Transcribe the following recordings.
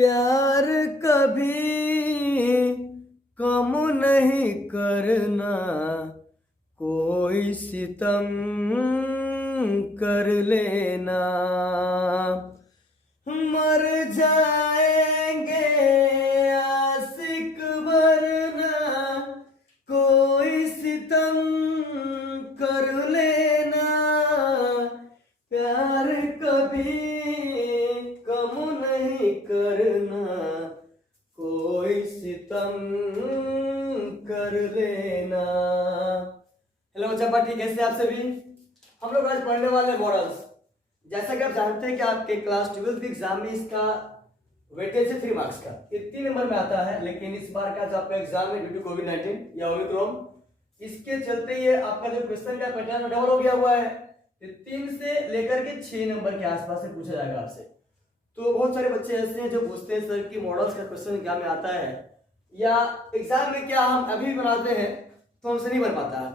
प्यार कभी कम नहीं करना, कोई सितम कर लेना। मर जाएंगे आशिक वरना, कोई सितम कर लेना। प्यार कभी कम नहीं करना, कोई सितम कर लेना। हेलो बच्चा, ठीक कैसे आप सभी? हम लोग आज पढ़ने वाले मॉडल्स। जैसा कि आप जानते हैं कि आपके क्लास 12 के एग्जाम में इसका वेटेज है 3 मार्क्स का, ये 3 नंबर में आता है। लेकिन इस बार का जो आपका एग्जाम है ड्यू टू कोविड-19 या ओमिक्रॉन, इसके चलते ये आपका जो क्वेश्चन का पैटर्न डबल हो गया हुआ है। 3 से लेकर के 6 नंबर के आसपास से पूछा जाएगा आपसे। तो बहुत सारे बच्चे ऐसे हैं जो पूछते हैं सर कि मॉडल्स का क्वेश्चन एग्जाम में आता है या एग्जाम में क्या हम अभी बनाते हैं तो हमसे नहीं बन पाता है।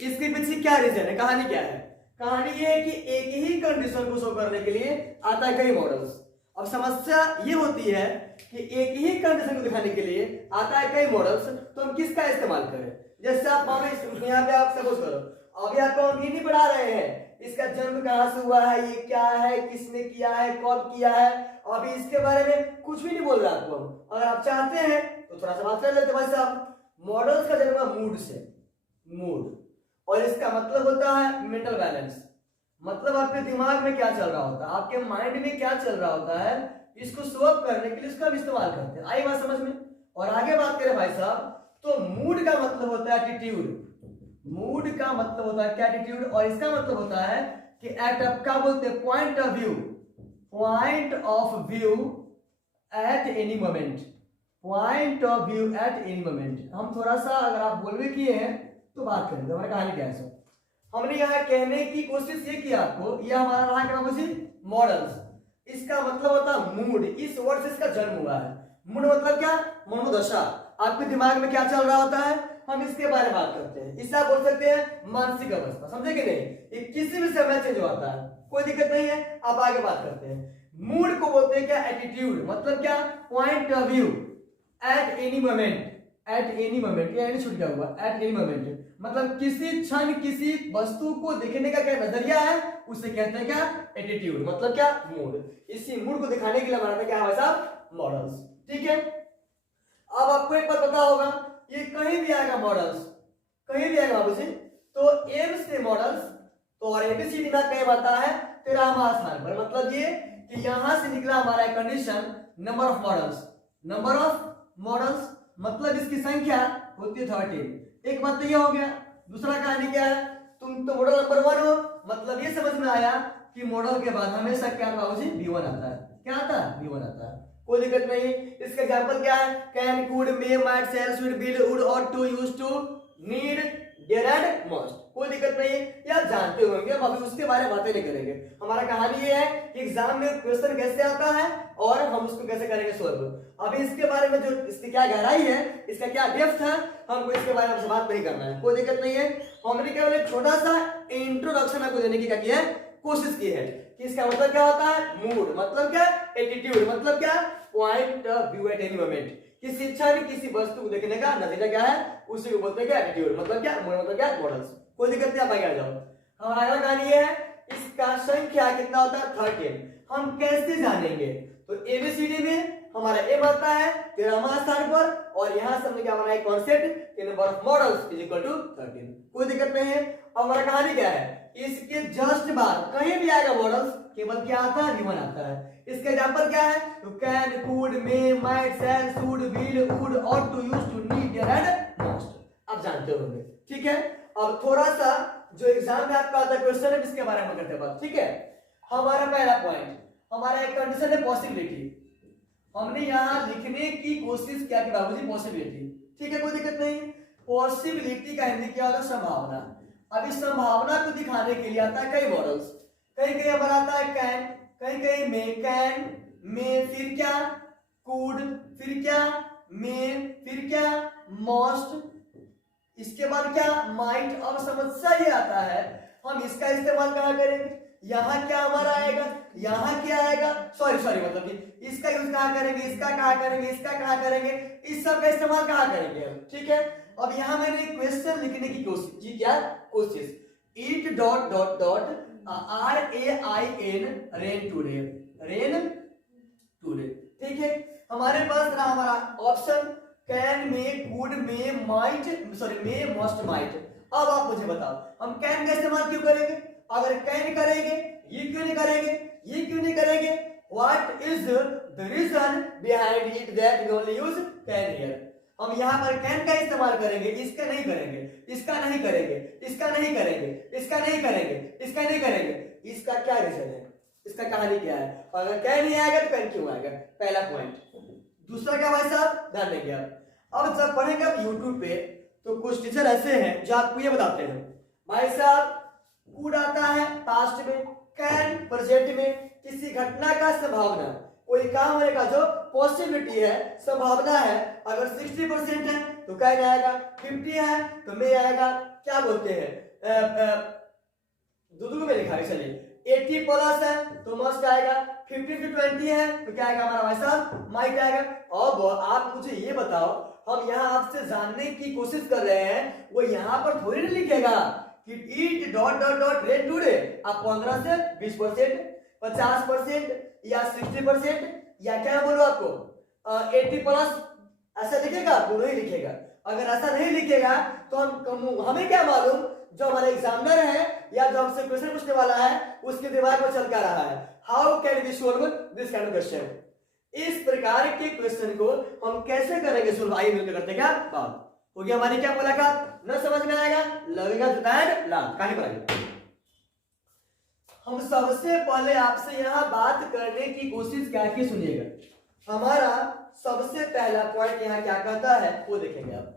इसके पीछे क्या रीजन है, कहानी क्या है? कहानी ये है कि एक ही कंडीशन को शो करने के लिए आता है कई मॉडल्स। अब समस्या ये होती है कि एक ही कंडीशन को दिखाने के लिए आता है कई मॉडल्स, तो हम किसका इस्तेमाल करें? जैसे आप मानो यहाँ पे आप सपोज करो अभी आपको हम ये नहीं पढ़ा रहे हैं इसका जन्म कहाँ से हुआ है, ये क्या है, किसने किया है, कब किया है, अभी इसके बारे में कुछ भी नहीं बोल रहा आपको। अगर आप चाहते हैं तो थोड़ा सा बात कर लेते भाई साहब। मॉडल्स का जन्म मूड से, मूड, और इसका मतलब होता है मेंटल बैलेंस। मतलब आपके दिमाग में क्या चल रहा होता है, आपके माइंड में क्या चल रहा होता है, इसको स्वैप करने के लिए इसका हम इस्तेमाल करते हैं। आई बात समझ में? और आगे बात करें भाई साहब, तो मूड का मतलब होता है एटीट्यूड। मूड का मतलब होता है क्या? एटीट्यूड। और इसका मतलब होता है कि एट अप क्या बोलते हैं? Point of view, point of view at any moment, point of view at any moment. हम थोड़ा सा अगर आप बोलवे किए हैं तो बात करें तो हमारी कहानी क्या है सर? हमने यहाँ कहने की कोशिश ये की आपको, यह हमारा रहा क्या मॉडल्स। इसका मतलब होता है मूड, इस वर्ड से इसका जन्म हुआ है। मूड मतलब क्या? मनोदशा, आपके दिमाग में क्या चल रहा होता है, हम इसके बारे में बात करते हैं। इसे आप बोल सकते हैं मानसिक अवस्था, समझे कि नहीं? ये किसी भी समय चेंज होता है, कोई दिक्कत नहीं है। आप आगे बात करते हैं। मूड को बोलते हैं क्या? एटीट्यूड। मतलब क्या? Point of view at any moment, at any moment, ये छूट गया हुआ, एट एनी मोमेंट मतलब किसी क्षण किसी वस्तु को देखने का क्या नजरिया है, उसे कहते हैं क्या? एटीट्यूड। मतलब क्या? मूड। इसी मूड को दिखाने के लिए हमारा क्या है साहब? मॉडल्स। ठीक है, अब आपको एक बात पता होगा, ये कहीं भी आएगा मॉडल्स, कहीं भी आएगा बाबू जी, तो एम से मॉडल्स, तो और एबीसीडी में कहीं आता है 13वां स्थान पर। मतलब ये कि यहां से निकला हमारा condition number of models, number of models मतलब इसकी संख्या होती है 13। एक बात तो ये हो गया। दूसरा कहानी क्या है? तुम तो मॉडल नंबर 1 हो, मतलब ये समझ में आया कि मॉडल के बाद हमेशा क्या बाबूजी? V1 आता है। क्या आता है? V1 आता है। कोई दिक्कत नहीं। इसका एग्जांपल क्या है? Can, could, may, might, shall, should, will, would, ought to, used to, need, dare and must. कोई दिक्कत नहीं है, या जानते होंगे। अब अभी उसके बारे में बातें नहीं करेंगे। हमारा कहानी ये है कि एग्जाम में क्वेश्चन कैसे आता है और हम उसको कैसे करेंगे सॉल्व। अभी इसके बारे में जो इसकी क्या गहराई है, इसका क्या डेप्थ है, हमको इसके बारे में बात नहीं करना है। कोई दिक्कत नहीं है। हमने केवल एक छोटा सा इंट्रोडक्शन आपको देने की क्या किया है? कोशिश की है कि इसका मतलब क्या होता है? मूड मतलब क्या? एटीट्यूड मतलब क्या? Point of view at any moment, किसी क्षण किसी वस्तु को देखने का नजरिया क्या है, उसी को बोलते हैं क्या? एटीट्यूड। मतलब क्या? मूड मतलब क्या? मॉडल्स। कोई दिक्कत नहीं, आप आगे आ जाओ। हमारा अगला कहानी ये है, इसका संख्या कितना होता है? 13। हम कैसे जानेंगे? तो एबीसीडी में हमारा एम आता है 13वां स्थान पर, और यहां से हमने क्या बनाया कॉन्सेप्ट कि number of modals is equal to 13। कोई दिक्कत नहीं है। अब हमारा कहानी क्या है? इसके जस्ट बाद कहीं भी आएगा मॉडल्स, केवल क्या आता है? V1 आता है। इसका एग्जांपल क्या है? तो can, could, may, might, shall, should, will, would, ought to, used to, need, dare and must. आप जानते होंगे। ठीक है, अब थोड़ा सा जो एग्जाम में आपका आता है क्वेश्चन है, इसके बारे में करते हैं बात। ठीक है, हमारा पहला पॉइंट, हमारा एक कंडीशन है पॉसिबिलिटी। हमने यहाँ लिखने की कोशिश किया कि बाबूजी पॉसिबिलिटी। ठीक है, कोई दिक्कत नहीं। पॉसिबिलिटी का हिंदी क्या होता है? संभावना। अब इस संभावना को दिखाने के लिए आता है कई मॉडल्स। कहीं कहीं हमारा आता है कैन, कहीं कहीं मे, कैन, मे, फिर क्या? कुड, फिर क्या? मे, फिर क्या? मस्ट, इसके बाद क्या? माइट। अब समस्या ये आता है हम इसका इस्तेमाल कहाँ करेंगे? यहाँ क्या हमारा आएगा, यहाँ क्या आएगा, सॉरी मतलब कि इसका यूज कहाँ करेंगे, इसका कहाँ करेंगे, इसका कहाँ करेंगे, इस सब का इस्तेमाल कहाँ करेंगे हम, ठीक है। अब यहाँ मैंने क्वेश्चन लिखने की कोशिश की, क्या कोशिश, it dot dot dot RAIN rain today, rain today, ठीक है। हमारे पास रहा हमारा option can may, could may, might, sorry may, must, might. अब आप मुझे बताओ हम कैन का इस्तेमाल क्यों करेंगे, अगर कैन करेंगे ये क्यों नहीं करेंगे, ये क्यों नहीं करेंगे, what is the reason behind it that we only use can here. हम यहाँ पर कैन का इस्तेमाल करेंगे, इसका नहीं करेंगे, इसका नहीं करेंगे, इसका नहीं करेंगे, इसका नहीं करेंगे, इसका नहीं करेंगे, इसका क्या रीजन है, इसका कहानी क्या है, अगर कैन नहीं आएगा तो कैन क्यों आएगा, पहला पॉइंट। दूसरा क्या भाई साहब, ध्यान देंगे अब जब पढ़ेंगे आप यूट्यूब पे तो कुछ टीचर ऐसे हैं जो आपको ये बताते हैं भाई साहब कुड आता है पास्ट में, कैन प्रेजेंट में, किसी घटना का संभावना, कोई काम होने का जो पॉसिबिलिटी है, संभावना है, अगर 60% है तो कैन आएगा, 50 है तो में आएगा, क्या बोलते हैं दूध में लिखा है, चलिए 80 प्लस है तो मस्ट आएगा, 50 to 20 है तो क्या आएगा हमारा भाई साहब, माइट आएगा। अब आप मुझे ये बताओ, हम यहाँ आपसे जानने की कोशिश कर रहे हैं, वो यहाँ पर थोड़ी नहीं लिखेगा कि it dot dot dot rain today, आप 15 से 20%, 50% या 60% या क्या बोलो आपको 80 प्लस, ऐसा लिखेगा, वो नहीं लिखेगा। अगर ऐसा नहीं लिखेगा तो हमें क्या मालूम, जो हमारा एग्जामिनर है या जो हमसे क्वेश्चन पूछने वाला है उसके दिमाग में चल क्या रहा है, how can we solve this kind of question. इस प्रकार के क्वेश्चन को हम कैसे करेंगे सॉल्व, आइए मिलकर करते हैं क्या बात। हो गया हमारी क्या मुलाकात, न समझ में आएगा लगेगा जुटाएड ला कहानी पर। हम सबसे पहले आपसे यहाँ बात करने की कोशिश क्या की सुनिएगा, हमारा सबसे पहला पॉइंट यहाँ क्या कहता है वो देखेंगे आप।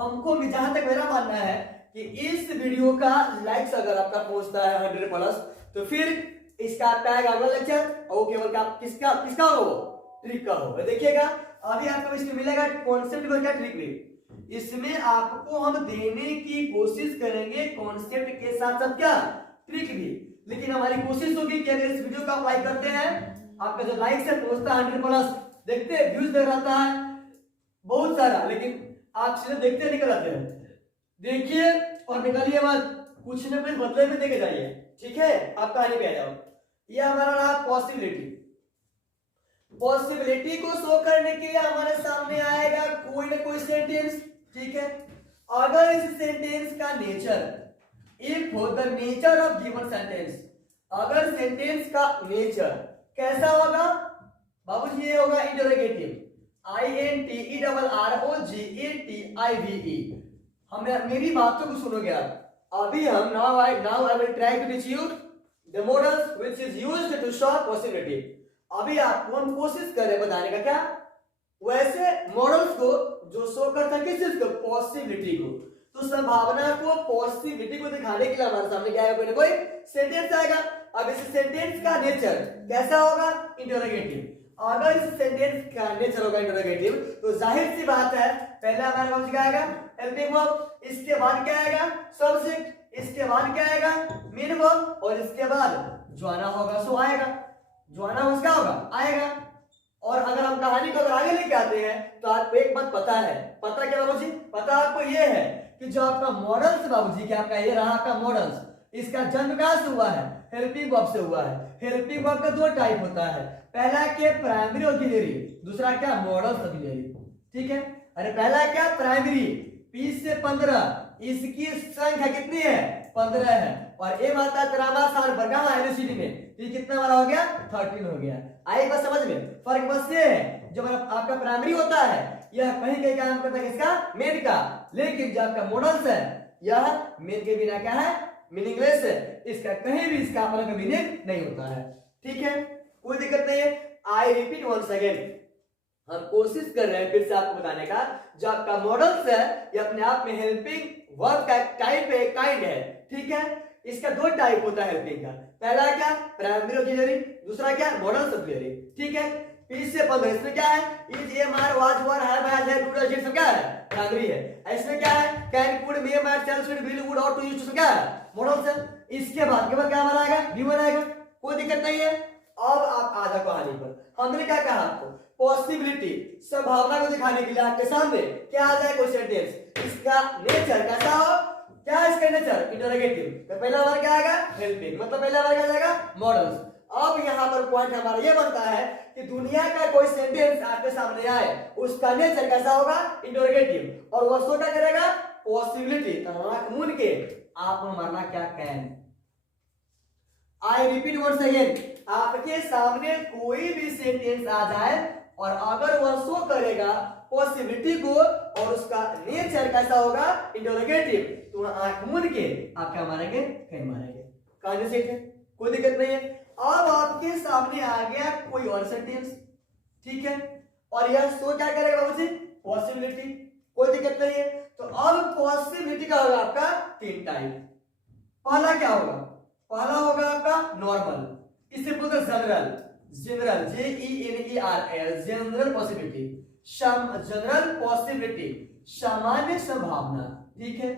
हमको जहां तक मेरा मानना है कि इस वीडियो का लाइक्स अगर आपका पहुंचता है 100 प्लस तो फिर इसका टैग अगला लेक्चर और केवल का किसका किसका हो, ट्रिक का हो। देखिएगा अभी आपको इसमें मिलेगा कॉन्सेप्ट का ट्रिक भी, इसमें आपको हम देने की कोशिश करेंगे कॉन्सेप्ट के साथ साथ क्या ट्रिक भी। लेकिन हमारी कोशिश होगी कि अगर इस वीडियो को आप लाइक करते हैं, आपका जो लाइक से पहुंचता है 100 प्लस, देखते हैं व्यूज देख रहता है बहुत सारा, लेकिन आप सीधे देखते निकल आते हैं, देखिए और निकलिए मत, कुछ न कुछ बदले में देके जाइए, ठीक है। आप कहानी पे आ जाओ। ये हमारा रहा पॉसिबिलिटी, पॉसिबिलिटी को शो करने के लिए हमारे सामने आएगा कोई ना कोई सेंटेंस, ठीक है। अगर इस सेंटेंस का nature, if the nature of given sentence, अगर सेंटेंस का नेचर कैसा होगा बाबूजी, ये होगा इंटरोगेटिव, INTERROGATIVE। हमें मेरी बातों को सुनोगे आप। अभी हम now I will try to teach you the models which is used to show possibility। अभी आपको हम कोशिश कर रहे बताने का क्या, वैसे मॉडल्स को जो शो करता है किस चीज को, पॉसिबिलिटी को। तो संभावना को, पॉसिबिलिटी को दिखाने के लिए हमारे सामने क्या आएगा, कोई ना कोई सेंटेंस आएगा। अब इस सेंटेंस का नेचर कैसा होगा, इंटरोगेटिव। अगर इस सेंटेंस का नेचर होगा इंटरोगेटिव तो जाहिर सी बात है पहला हमारे पास क्या आएगा, हेल्पिंग वर्ब, इसके बाद क्या आएगा सब्जेक्ट, इसके बाद क्या आएगा मेन वर्ब, और इसके बाद जो आना होगा सो आएगा, जो आना उसका होगा आएगा। और अगर हम कहानी को अगर आगे लेके आते हैं तो आपको एक बात पता है, पता क्या बाबूजी, पता आपको ये है कि जो आपका मॉडल्स बाबूजी, क्या आपका ये रहा आपका मॉडल्स, इसका जन्म कहां से हुआ है, हेल्पिंग वर्ब से हुआ है। हेल्पिंग वर्ब का दो टाइप होता है, पहला क्या प्राइमरी ऑक्सिलरी, दूसरा क्या मॉडल्स ऑक्सिलरी, ठीक है। अरे पहला क्या प्राइमरी, 20 से 15, इसकी संख्या कितनी है 15 है, और ए माता तेरावा स्थान पर कहां है एबीसीडी में, ये कितना वाला हो गया 13 हो गया। आई बात समझ में, फर्क बस ये है जब आपका प्राइमरी होता है यह कहीं कहीं काम करता है किसका, मेन का, लेकिन जो आपका मॉडल्स है यह मेन के बिना क्या है मीनिंगलेस है, इसका कहीं भी इसका अपना मीनिंग नहीं होता है, ठीक है, कोई दिक्कत नहीं है। आई रिपीट वंस अगेन, हम कोशिश कर रहे हैं फिर से आपको बताने का, जो आपका मॉडल्स है ये अपने आप में हेल्पिंग वर्ब का टाइप है, काइंड है, ठीक है। इसका दो टाइप होता है हेल्पिंग का, पहला क्या प्राइमरी ऑक्सिलरी, दूसरा क्या मॉडल्स ऑक्सिलरी, ठीक है। 20 से 15, इसमें क्या है, is am are was were have has had would has, सब क्या है, प्राइमरी है। इसमें क्या है, can could may might shall should will would ought to use to, क्या है, मॉडल्स है। इसके बाद क्या बनाएगा, भी बनाएगा, कोई दिक्कत नहीं है। अब आप आधा कहानी पर, हमने क्या कहा आपको, पॉसिबिलिटी, संभावना को दिखाने के लिए आपके सामने क्या आ जाए, कोई सेंटेंस, इसका नेचर कैसा हो, क्या है इसका नेचर, इंटरोगेटिव, तो पहला हमारा क्या आएगा, हेल्पिंग, मतलब पहला हमारा क्या जाएगा, मॉडल्स। अब यहाँ पर पॉइंट हमारा ये बनता है कि दुनिया का कोई सेंटेंस आपके सामने आए, उसका नेचर कैसा होगा, इंटरोगेटिव, और वह शो क्या करेगा, पॉसिबिलिटी, आंख मूंद के आप मारना क्या, can. I repeat once again, आपके सामने कोई भी सेंटेंस आ जाए और अगर वह शो करेगा पॉसिबिलिटी को और उसका नेचर कैसा होगा, इंटरोगेटिव, तो आंख मूंद के आप क्या मारेंगे, कैन मारेंगे। कहानी से कोई दिक्कत नहीं है। अब आपके सामने आ गया कोई और सेंटेंस, ठीक है, और यह शो क्या करेगा बाबूजी, पॉसिबिलिटी, कोई दिक्कत नहीं है। तो अब पॉसिबिलिटी का होगा आपका 3 टाइप। पहला क्या होगा, पहला होगा आपका नॉर्मल, इसे बोलते हैं general, general JENERAL, general possibility, general possibility, सामान्य संभावना, ठीक है।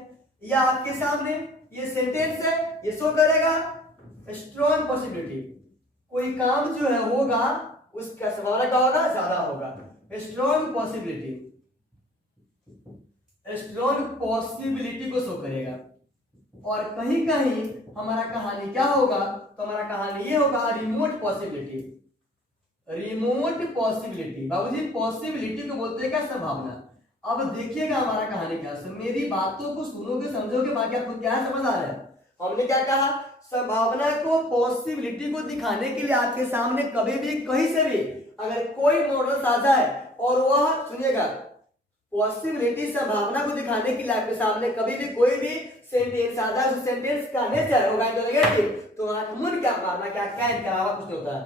यह आपके सामने ये सेंटेंस है, ये शो करेगा स्ट्रॉन्ग पॉसिबिलिटी, कोई काम जो है होगा उसका संभावना क्या होगा, ज्यादा होगा, स्ट्रॉन्ग पॉसिबिलिटी, स्ट्रॉन्ग पॉसिबिलिटी को शो करेगा। और कहीं कहीं हमारा कहानी क्या होगा, तो हमारा कहानी ये होगा रिमोट पॉसिबिलिटी, रिमोट पॉसिबिलिटी, बाबूजी पॉसिबिलिटी को बोलते हैं क्या, संभावना। अब देखिएगा हमारा कहानी क्या, मेरी बातों को सुनोगे समझोगे, बाकी आपको क्या समझ आ रहा है। हमने क्या कहा, संभावना को, पॉसिबिलिटी को दिखाने के लिए आपके सामने कभी भी कहीं से भी अगर कोई मॉडल आ जाए और वह, सुनिएगा, पॉसिबिलिटी, संभावना को दिखाने के लिए आपके सामने कभी भी कोई भी सेंटेंस आ जाए, उस सेंटेंस का नेचर होगा इंटरोगेटिव, तो आंख मूंद क्या मारना, क्या कैन, के अलावा कुछ नहीं होता है,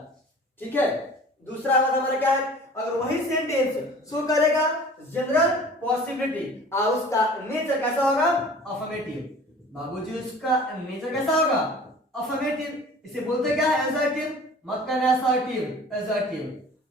ठीक है। दूसरा बात हमारा क्या है, अगर वही सेंटेंस शो करेगा जनरल पॉसिबिलिटी, उसका नेचर कैसा होगा, अफर्मेटिव, बाबूजी उसका नेचर कैसा होगा, अफर्मेटिव, इसे बोलते क्या है, असर्टिव, मत करना असर्टिव, असर्टिव।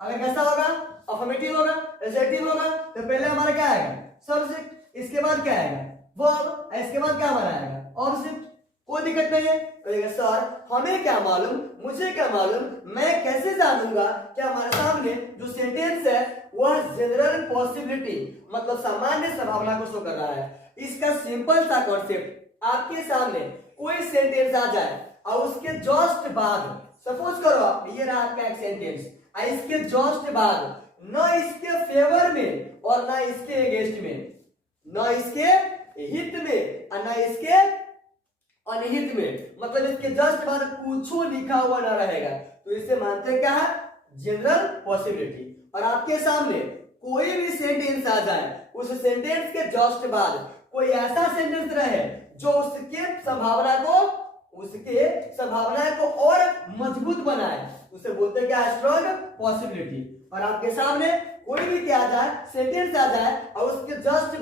अगर कैसा होगा, अफर्मेटिव होगा, असर्टिव होगा, तो पहले हमारा क्या आएगा, सब्जेक्ट, इसके बाद क्या आएगा, वर्ब, इसके बाद क्या हमारा आएगा, ऑब्जेक्ट, कोई दिक्कत नहीं है। कहेगा सर हमें क्या मालूम, मुझे क्या मालूम, मैं कैसे जानूंगा कि हमारे सामने जो सेंटेंस है वह जनरल पॉसिबिलिटी, मतलब सामान्य संभावना को शो कर रहा है। इसका सिंपल सा कॉन्सेप्ट, आपके सामने कोई सेंटेंस आ जाए और उसके जस्ट बाद, सपोज करो ये रहा आपका एक सेंटेंस, इसके जस्ट बाद न इसके फेवर में और न इसके अगेंस्ट में, न इसके हित में और न इसके अनहित में, मतलब इसके जस्ट बाद कुछ लिखा हुआ ना रहेगा, तो इसे मानते हैं क्या है, जनरल पॉसिबिलिटी। और आपके सामने कोई भी सेंटेंस आ जाए, उस सेंटेंस के जस्ट बाद कोई ऐसा सेंटेंस रहे जो उसके संभावना को और मजबूत बनाए, उसे बोलते हैं क्या, स्ट्रॉन्ग पॉसिबिलिटी। और आपके सामने कोई भी क्या आ जाए, सेंटेंस आ जाए और उसके जस्ट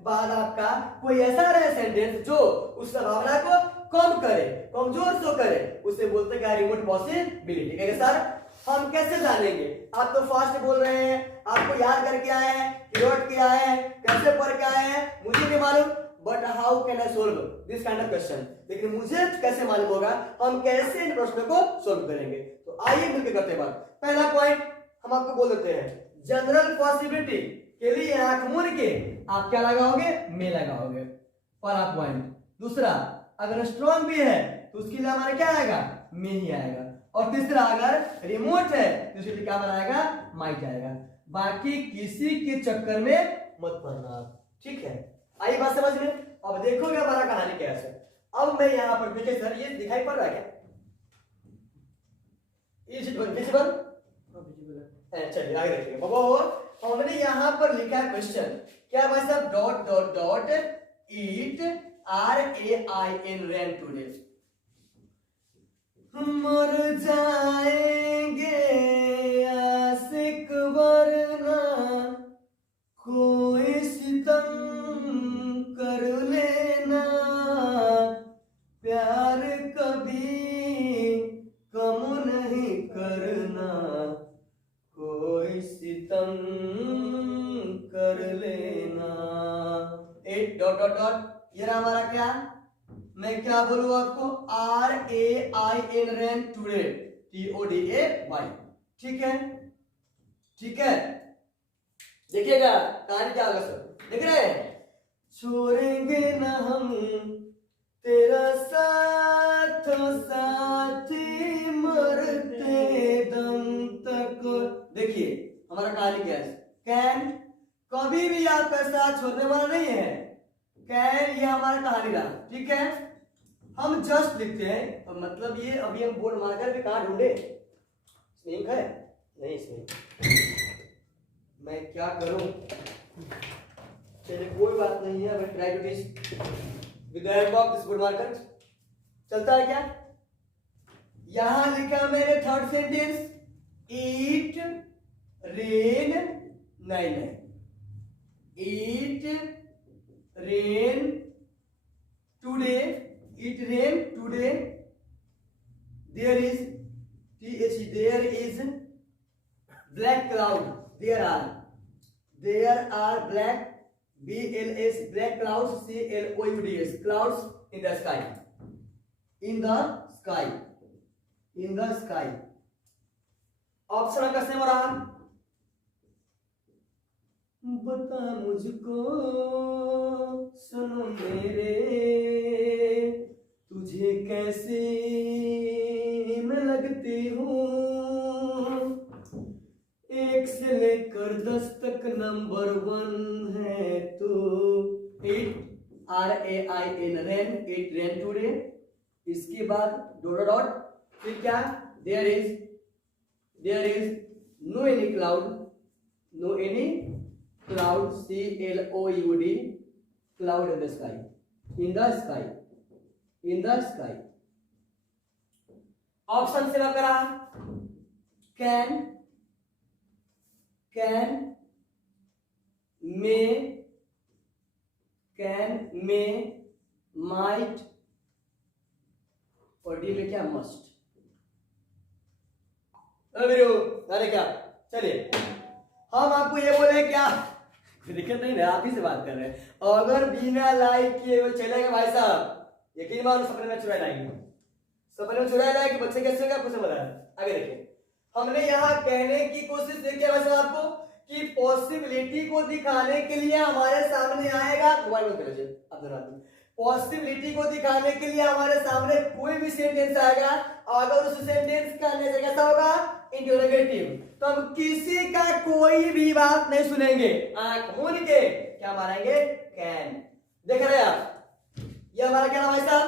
बाद आपका कोई ऐसा रहे सेंटेंस जो उस संभावना को कम करे, कमजोर शो करे, उसे बोलते हैं क्या, रिमोट पॉसिबिलिटी। कहेंगे सर हम कैसे जानेंगे, आप तो फास्ट बोल रहे हैं, आपको याद करके आए हैं, रट के आए हैं, कैसे पढ़ के आए हैं, मुझे नहीं मालूम, but how can I solve this kind of question, लेकिन मुझे कैसे मालूम होगा हम कैसे इन प्रश्नों को सोल्व करेंगे। तो आइए मिलकर करते हैं बात। पहला पॉइंट हम आपको बोल देते हैं, जनरल पॉसिबिलिटी के लिए आंख मूंद के आप क्या लगाओगे, में लगाओगे, पहला पॉइंट। दूसरा, अगर स्ट्रॉन्ग भी है तो उसके लिए हमारा क्या आएगा, में ही आएगा। और तीसरा, अगर रिमोट है तो उसके लिए क्या बनाएगा, माइट आएगा। बाकी किसी के चक्कर में मत पड़ना, ठीक है। आई बात समझ में। अब देखोगे हमारा कहानी कैसे। अब मैं यहां पर देखिए सर, ये दिखाई पड़ रहा है क्या, विजिबल, चलिए आगे देखिए बाबा। हमने यहां पर लिखा है क्वेश्चन, क्या भाई साहब, डॉट डॉट डॉट ईट RAIN रैन टुडे, मर जाएंगे आशिक वरना कोई सितम कर लेना, प्यार कभी कम नहीं करना, डॉट ये रहा हमारा क्या, मैं क्या बोलूं आपको, RAIN रेन टुडे, TODAY, ठीक है, ठीक है। देखिएगा कहानी क्या होगा सर, देख रहे हैं, छोड़ेंगे ना हम तेरा साथ साथी मरते दम तक। देखिए हमारा कहानी क्या है, कैन कभी भी आपका साथ छोड़ने वाला नहीं है, कैन ये हमारा कहानी रहा, ठीक है। हम जस्ट लिखते हैं, तो मतलब ये अभी हम बोर्ड मार्कर भी कहाँ ढूंढे, स्नेक है नहीं, स्नेक मैं क्या करूं, चलिए कोई बात नहीं है, मैं try to teach with the help of this board marker. चलता है क्या, यहां लिखा मैंने थर्ड सेंटेंस, ईट रेन, नहीं नहीं, it rain today, it rain today, there is there is black cloud, there are black BLS black clouds, CLOUDS clouds in the sky, in the sky, in the sky। Option आपका same हो रहा, बता मुझको सुनो मेरे, तुझे कैसे मैं लगती हूँ, 1 से लेकर 10 तक नंबर 1 है तो, it RAIN rain, it rain today, इसके बाद डॉट डॉट, फिर क्या, there is no any cloud, no any cloud, CLOUD cloud in the sky, in the sky, in the sky. Option से करा, कैन may might, और D में क्या, must. अरे क्या, चलिए हम आपको ये बोले क्या, दिक्कत नहीं ना, आप ही से बात कर रहे हैं, अगर बिना लाइक किए वो चलेगा भाई साहब, यकीन मानो सपने में चुरा लाएंगे, सपने में चुरा लाएंगे, बच्चे कैसे होगा आपको समझ आ रहा है। आगे देखिए, हमने यहाँ कहने की कोशिश देखी है वैसे आपको कि पॉसिबिलिटी को दिखाने के लिए हमारे सामने आएगा, पॉसिबिलिटी को दिखाने के लिए हमारे सामने कोई भी सेंटेंस आएगा, अगर उस सेंटेंस का नेचर कैसा होगा, इंटरोगेटिव, तो हम किसी का कोई भी बात नहीं सुनेंगे, आंख मूंद के क्या मारेंगे, कैन। देख रहे हैं आप, ये हमारा क्या नाम है साहब,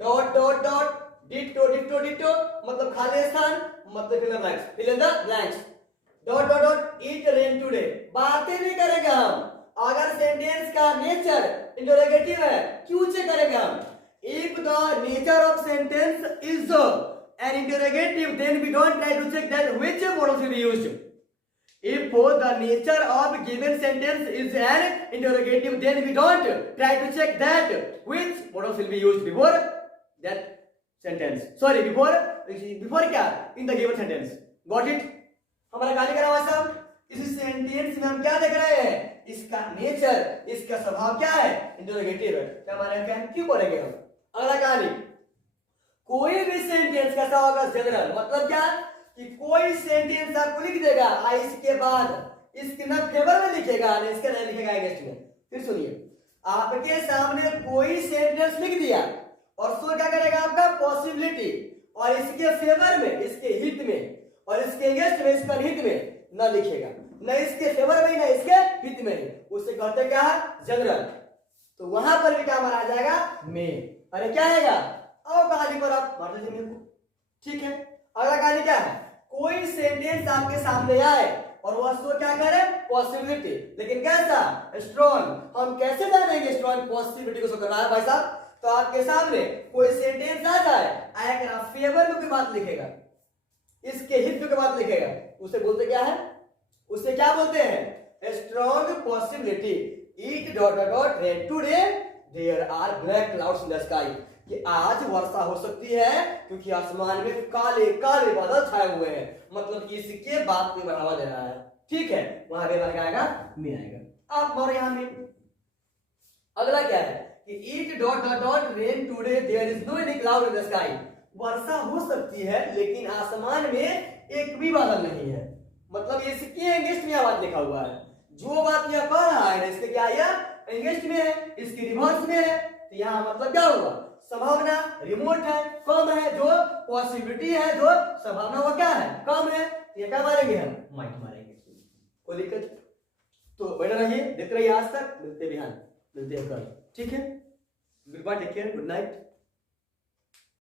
dot dot dot, ditto ditto ditto मतलब खाली स्थान, मतलब fill in the blanks, fill in the blanks, dot dot dot, it rain today, बातें नहीं करेंगे हम, अगर सेंटेंस का नेचर इंटरोगेटिव है क्यों चेक करेंगे हम, if the nature of sentence is an interrogative, then we don't try to check that which modals will be used. If the nature of given sentence is an interrogative, then we don't try to check that which modals will be used before that sentence, sorry before क्या, in the given sentence, got it। हमारा कहानी करा हुआ सब, इस sentence में हम क्या देख रहे हैं, इसका नेचर, इसका स्वभाव क्या है, इंटरोगेटिव है, क्या हमारा क्या क्यों बोलेंगे हम। अगला कहानी, कोई भी सेंटेंस कैसा होगा, जनरल, मतलब क्या कि कोई सेंटेंस आपको लिख देगा, इसके बाद इसके ना फेवर में लिखेगा, ना इसके नहीं लिखेगा अगेंस्ट में। फिर सुनिए, आपके सामने कोई सेंटेंस लिख दिया और सो क्या करेगा आपका, पॉसिबिलिटी, और इसके फेवर में, इसके हित में, और इसके अगेंस्ट में, इसका हित में ना लिखेगा, ना इसके फेवर में ना इसके हित में, उसे कहते क्या, जनरल। तो वहां पर भी क्या माना जाएगा, में। अरे क्या आएगा, आओ कहानी पर आप मार लीजिए मेरे को, ठीक है। अगला कहानी क्या है, कोई सेंटेंस आपके सामने आए और वह सो क्या करे, पॉसिबिलिटी, लेकिन कैसा, स्ट्रॉन्ग। हम कैसे जानेंगे स्ट्रॉन्ग पॉसिबिलिटी को शो कर रहा है भाई साहब, तो आपके सामने कोई सेंटेंस आ जाए, अगर आप फेवर में कोई बात लिखेगा, इसके हित में कोई बात लिखेगा, उसे बोलते क्या है, उसे क्या बोलते हैं, strong possibility. It dot dot dot rain today, there are black clouds in the sky, कि आज वर्षा हो सकती है क्योंकि आसमान में काले काले बादल छाए हुए हैं, मतलब इसके बात को बढ़ावा दे रहा है, ठीक है। वहां पे क्या आएगा, में आएगा। आप और यहां में अगला क्या है कि it dot dot dot rain today there is no any cloud in the sky, वर्षा हो सकती है लेकिन आसमान में एक भी बादल नहीं है। मतलब ये इसके अगेंस्ट में बात लिखा हुआ है, जो बात यह कह रहा है इसके क्या यह अगेंस्ट में है, इसकी रिवर्स में है। तो यहाँ मतलब क्या होगा, संभावना रिमोट है, कम है, जो पॉसिबिलिटी है, जो संभावना वो क्या है, कम है। तो ये क्या मारेंगे हम, माइट मारेंगे, कोई दिक्कत। तो बने रहिए, देखते रहिए आज तक, मिलते बिहान, मिलते हैं कल, ठीक है। Good bye, take care, good night.